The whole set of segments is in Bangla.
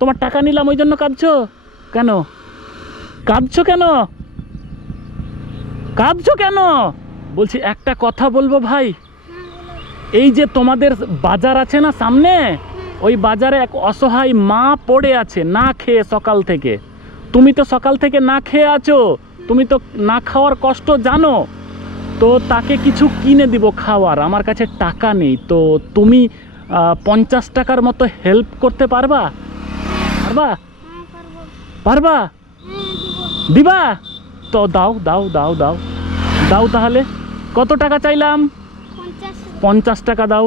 তোমার টাকা নিলাম ওই জন্য কাঁদছো কেন? কাঁদছো কেন? কাঁদছো কেন? বলছি একটা কথা বলবো ভাই, এই যে তোমাদের বাজার আছে না সামনে, ওই বাজারে এক অসহায় মা পড়ে আছে না খেয়ে সকাল থেকে। তুমি তো সকাল থেকে না খেয়ে আছো, তুমি তো না খাওয়ার কষ্ট জানো। তো তাকে কিছু কিনে দিব খাওয়ার, আমার কাছে টাকা নেই। তো তুমি 50 টাকার মতো হেল্প করতে পারবা? পারবা? পারবা? দিবা? তো দাও দাও দাও দাও দাও। তাহলে কত টাকা চাইলাম? 50 টাকা দাও।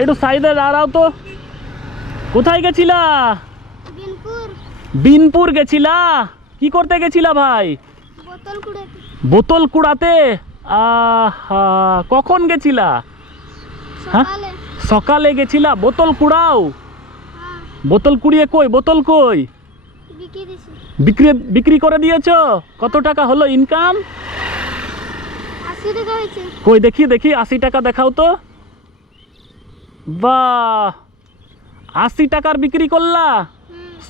একটু সাইডে দাঁড়াও তো। কোথায় গেছিলা? বিনপুর গেছিলা? কি করতে গেছিলা ভাই? বোতল কুড়াতে? আহা, কখন গেছিলা? হ্যাঁ, সকালে গেছিলা? বোতল কুড়াও? বোতল কুড়িয়ে কই? বোতল কই? বিক্রি করে দিয়েছো? কত টাকা হলো ইনকাম? 80 টাকা হয়েছে। কই দেখি দেখি, 80 টাকা দেখাও তো। বাহ, 80 টাকার বিক্রি করলা?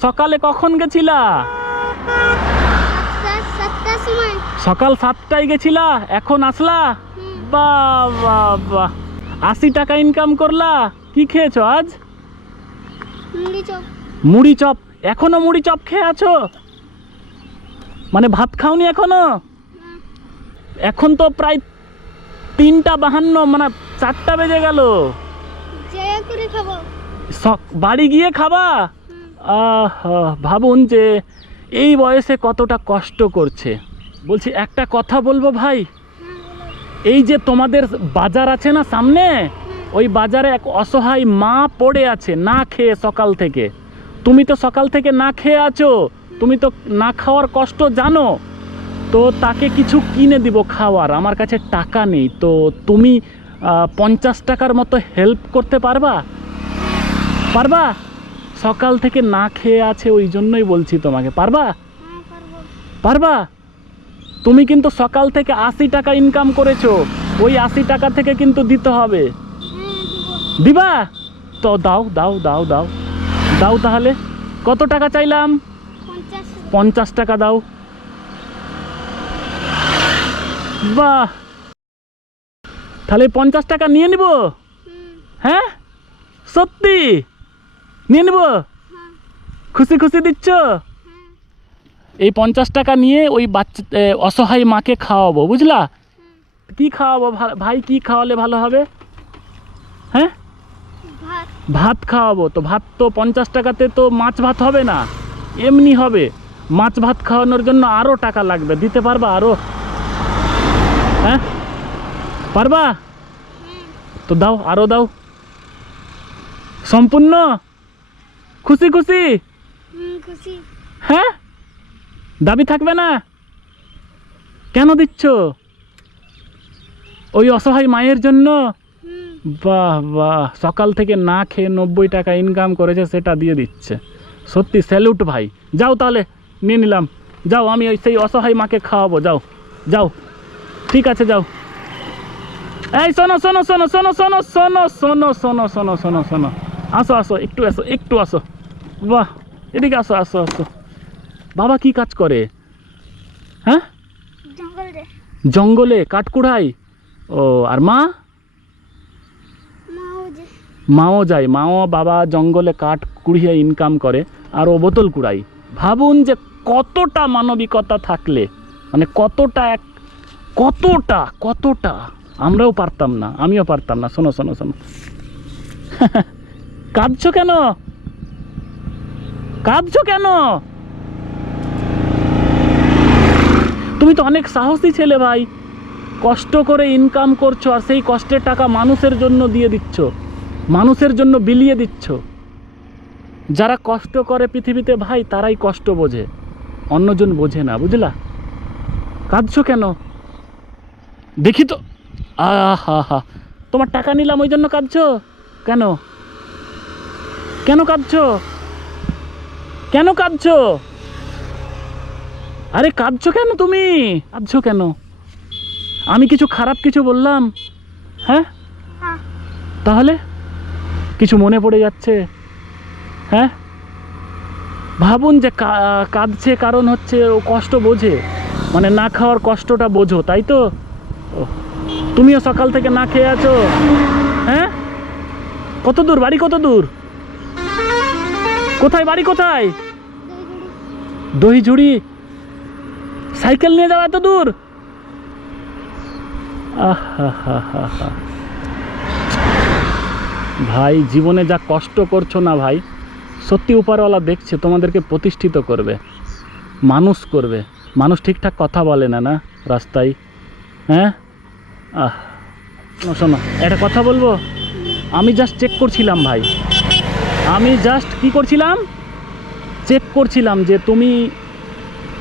সকালে কখন গেছিলা? সকাল 7টায় গেছিলা, এখন আসলা? বাহ বাহ বাহ, 80 টাকা ইনকাম করলা। কি খেয়েছো আজ? মুড়ি চপ। এখনো মুড়ি চপ খেয়ে আছো? মানে ভাত খাওনি এখনো? এখন তো প্রায় 3:52, মানে 4টা বেজে গেল। বাড়ি গিয়ে খাবা? ভাবুন যে এই বয়সে কতটা কষ্ট করছে। বলছি একটা কথা বলবো ভাই, এই যে তোমাদের বাজার আছে না সামনে, ওই বাজারে এক অসহায় মা পড়ে আছে না খেয়ে সকাল থেকে। তুমি তো সকাল থেকে না খেয়ে আছো, তুমি তো না খাওয়ার কষ্ট জানো। তো তাকে কিছু কিনে দিব খাওয়ার, আমার কাছে টাকা নেই। তো তুমি 50 টাকার মতো হেল্প করতে পারবা? পারবা? সকাল থেকে না খেয়ে আছে, ওই জন্যই বলছি তোমাকে। পারবা? পারবা? তুমি কিন্তু সকাল থেকে 80 টাকা ইনকাম করেছো, ওই 80 টাকা থেকে কিন্তু দিতে হবে। দিবা? তো দাও দাও দাও দাও দাও। তাহলে কত টাকা চাইলাম? 50 টাকা দাও। বাহ, তাহলে 50 টাকা নিয়ে নিব? হ্যাঁ, সত্যি নিয়ে নিব? খুশি খুশি দিচ্ছ? এই 50 টাকা নিয়ে ওই বাচ্চা অসহায় মাকে খাওয়াবো, বুঝলা? কি খাওয়াবো ভাই? কি খাওয়ালে ভালো হবে? হ্যাঁ, ভাত খাওয়াবো। তো ভাত তো 50 টাকাতে তো মাছ ভাত হবে না, এমনি হবে। মাছ ভাত খাওয়ানোর জন্য আরও টাকা লাগবে, দিতে পারবা আরও? হ্যাঁ, পারবা? তো দাও, আরও দাও। সম্পূর্ণ খুশি খুশি? হ্যাঁ, দাবি থাকবে না? কেন দিচ্ছ? ওই অসহায় মায়ের জন্য? বাহ বাহ, সকাল থেকে না খেয়ে 90 টাকা ইনকাম করেছে, সেটা দিয়ে দিচ্ছে। সত্যি স্যালুট ভাই। যাও তাহলে, নিয়ে নিলাম। যাও, আমি ওই সেই অসহায় মাকে খাওয়াবো। যাও যাও, ঠিক আছে যাও। এই শোনো শোনো শোনো শোনো শোনো শোনো শোনো শোনো শোনো শোনো শোনো, আসো আসো, একটু আসো, একটু আসো। বাহ, এদিকে আসো আসো আসো। বাবা কি কাজ করে? হ্যাঁ, জঙ্গলে কাঠকুড়াই। ও, আর মা? মাও যায়, মাও বাবা জঙ্গলে কাঠ কুড়িয়ে ইনকাম করে, আর ও বোতল কুড়াই। ভাবুন যে কতটা মানবিকতা থাকলে, মানে কতটা কতটা কতটা আমরাও পারতাম না, আমিও পারতাম না। শোনো শোনো শোনো, কাঁদছো কেন? কাঁদছো কেন? তুমি তো অনেক সাহসী ছেলে ভাই, কষ্ট করে ইনকাম করছো, আর সেই কষ্টের টাকা মানুষের জন্য দিয়ে দিচ্ছ, মানুষের জন্য বিলিয়ে দিচ্ছ। যারা কষ্ট করে পৃথিবীতে ভাই, তারাই কষ্ট বোঝে, অন্যজন বোঝে না, বুঝলা? কাঁদছো কেন দেখি তো? আহা হা, তোমার টাকা নিলাম ওই জন্য কাঁদছো কেন? কেন কাঁদছো? কেন কাঁদছো? আরে কাঁদছো কেন তুমি? কাঁদছো কেন? আমি কিছু খারাপ কিছু বললাম? হ্যাঁ, তাহলে কিছু মনে পড়ে যাচ্ছে? হ্যাঁ, ভাবুন যে কাঁদছে কারণ হচ্ছে ও কষ্ট বোঝে, মানে না খাওয়ার কষ্টটা বোঝো, তাই তো? ওহ, তুমিও সকাল থেকে না খেয়ে আছো? হ্যাঁ, কত দূর বাড়ি, কত দূর? কোথায় বাড়ি, কোথায়? দহিঝুড়ি। সাইকেল নিয়ে যাও এত দূর? আহা, ভাই জীবনে যা কষ্ট করছো না ভাই, সত্যি উপরওয়ালা দেখছে, তোমাদেরকে প্রতিষ্ঠিত করবে, মানুষ করবে। মানুষ ঠিকঠাক কথা বলে না না রাস্তায়, হ্যাঁ? শোনো শোনো, একটা কথা বলবো? আমি জাস্ট চেক করছিলাম ভাই, আমি জাস্ট কি করছিলাম, চেক করছিলাম যে তুমি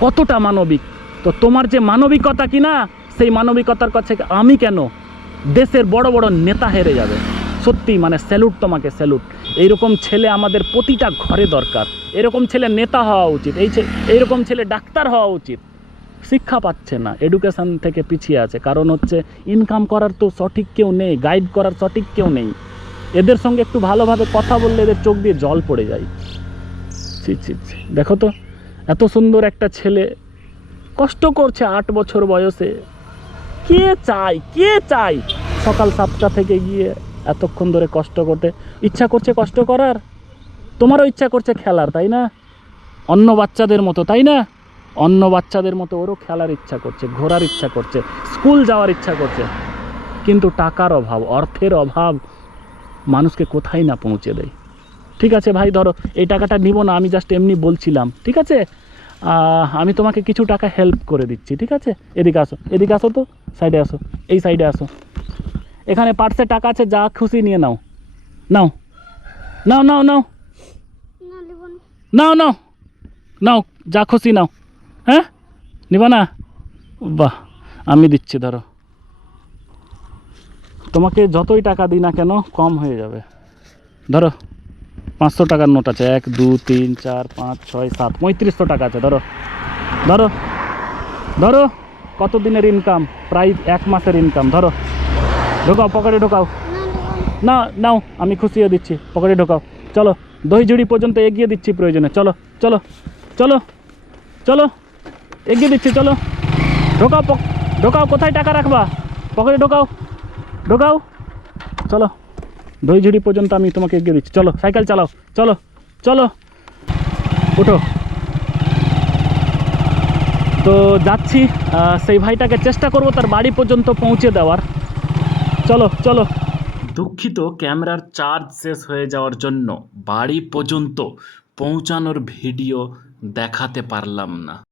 কতটা মানবিক। তো তোমার যে মানবিকতা কি না, সেই মানবিকতার কাছে আমি কেন, দেশের বড় বড় নেতা হেরে যাবে। সত্যি মানে স্যালুট তোমাকে, স্যালুট। এইরকম ছেলে আমাদের প্রতিটা ঘরে দরকার। এরকম ছেলে নেতা হওয়া উচিত, এইরকম ছেলে ডাক্তার হওয়া উচিত। শিক্ষা পাচ্ছে না, এডুকেশান থেকে পিছিয়ে আছে, কারণ হচ্ছে ইনকাম করার তো সঠিক কেউ নেই, গাইড করার সঠিক কেউ নেই। এদের সঙ্গে একটু ভালোভাবে কথা বললে এদের চোখ দিয়ে জল পড়ে যায়। ছি ছি ছি, দেখো তো এত সুন্দর একটা ছেলে কষ্ট করছে 8 বছর বয়সে। কে চাই সকাল 7টা থেকে গিয়ে এতক্ষণ ধরে কষ্ট করতে? ইচ্ছা করছে কষ্ট করার, তোমারও ইচ্ছা করছে খেলার, তাই না? অন্য বাচ্চাদের মতো, তাই না? অন্য বাচ্চাদের মতো ওরও খেলার ইচ্ছা করছে, ঘোরার ইচ্ছা করছে, স্কুল যাওয়ার ইচ্ছা করছে, কিন্তু টাকার অভাব, অর্থের অভাব মানুষকে কোথায় না পৌঁছে দেয়। ঠিক আছে ভাই, ধরো এই টাকাটা নিব না, আমি জাস্ট এমনি বলছিলাম, ঠিক আছে? আমি তোমাকে কিছু টাকা হেল্প করে দিচ্ছি, ঠিক আছে? এদিকে আসো, এদিকে আসো তো, সাইডে আসো, এই সাইডে আসো। এখানে পার্সে টাকা আছে, যা খুশি নিয়ে নাও, নাও নাও নাও নাও না নেব না। নাও নাও নাও, যা খুশি নাও। হ্যাঁ, নিবা না? বাহ, আমি দিচ্ছি, ধরো। তোমাকে যতই টাকা দিই না কেন কম হয়ে যাবে। ধরো 500 টাকার নোট আছে, 1 2 3 4 5 6 7, 3500 টাকা আছে, ধরো ধরো ধরো। কত দিনের ইনকাম? প্রায় 1 মাসের ইনকাম। ধরো, ঢোকাও পকেটে, ঢোকাও। না নেব না না। নাও, আমি খুশিও দিচ্ছি, পকেটে ঢোকাও। চলো, দহিঝুড়ি পর্যন্ত এগিয়ে দিচ্ছি প্রয়োজনে, চলো চলো চলো চলো, এগিয়ে দিচ্ছি, চলো। ঢোকাও ঢোকাও, কোথায় টাকা রাখবা? পকেটে ঢোকাও, ঢোকাও, চলো। দহিঝুড়ি পর্যন্ত আমি তোমাকে এগিয়ে দিচ্ছি, চলো, সাইকেল চালাও, চলো চলো, উঠো। তো যাচ্ছি, সেই ভাইটাকে চেষ্টা করব তার বাড়ি পর্যন্ত পৌঁছে দেওয়ার। চলো চলো। দুঃখিত, ক্যামেরার চার্জ শেষ হয়ে যাওয়ার জন্য বাড়ি পর্যন্ত পৌঁছানোর ভিডিও দেখাতে পারলাম না।